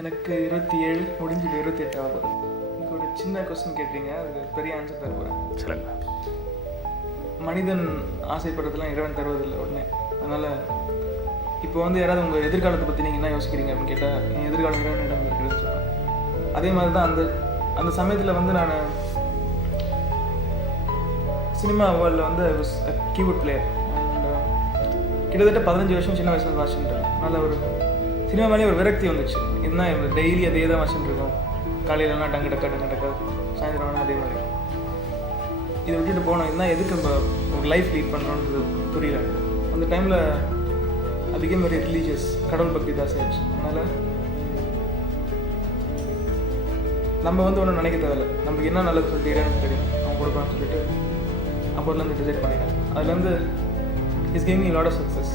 எனக்கு 27 முடிஞ்சு 28 ஆகுது. எனக்கு ஒரு சின்ன கொஸ்டின் கேட்டீங்க, அதுக்கு பெரிய ஆன்சர் தருவேன். சொல்லுங்க. மனிதன் ஆசைப்படுறதுலாம் இறைவன் தருவதில்லை உடனே. அதனால் இப்போ வந்து யாராவது உங்கள் எதிர்காலத்தை பற்றி நீங்கள் என்ன யோசிக்கிறீங்க அப்படின்னு கேட்டால், என் எதிர்காலம் இறைவனிடம் இருக்குதுன்னு சொல்லுவேன். அதே மாதிரி தான் அந்த சமயத்தில் வந்து நான் சினிமா வேர்ல்டில் வந்து கீபோர்ட் பிளேயர் அண்ட் கிட்டத்தட்ட 15 வருஷம் சின்ன வயசில் வாசிச்சுட்டேன். அதனால் ஒரு சினிமா மேலே ஒரு விரக்தி வந்துச்சு. இதுதான் டெய்லி அதே தான் வாசிச்சுட்டு இருக்கோம். காலையிலலாம் டங்கு டக்கா சாயந்தரம் வேணால் அதே மாதிரி இதை விட்டுட்டு போனோம். இதுதான் எதுக்கு நம்ம ஒரு லைஃப் லீட் பண்ணுறோன்றது புரியல. அந்த டைமில் அதிக மாதிரி ரிலீஜியஸ் கடவுள் பக்தி தான் ஆயிடுச்சு. அதனால் நம்ம வந்து ஒன்றும் நினைக்க தேவையில்லை. நமக்கு என்ன நல்லது சொல்லிட்டு இறைவனுக்கு தெரியும், அவன் கொடுப்பான்னு சொல்லிட்டு அப்போதுலேருந்து டிசைட் பண்ணிட்டேன். அதுலேருந்து is giving me lot of success.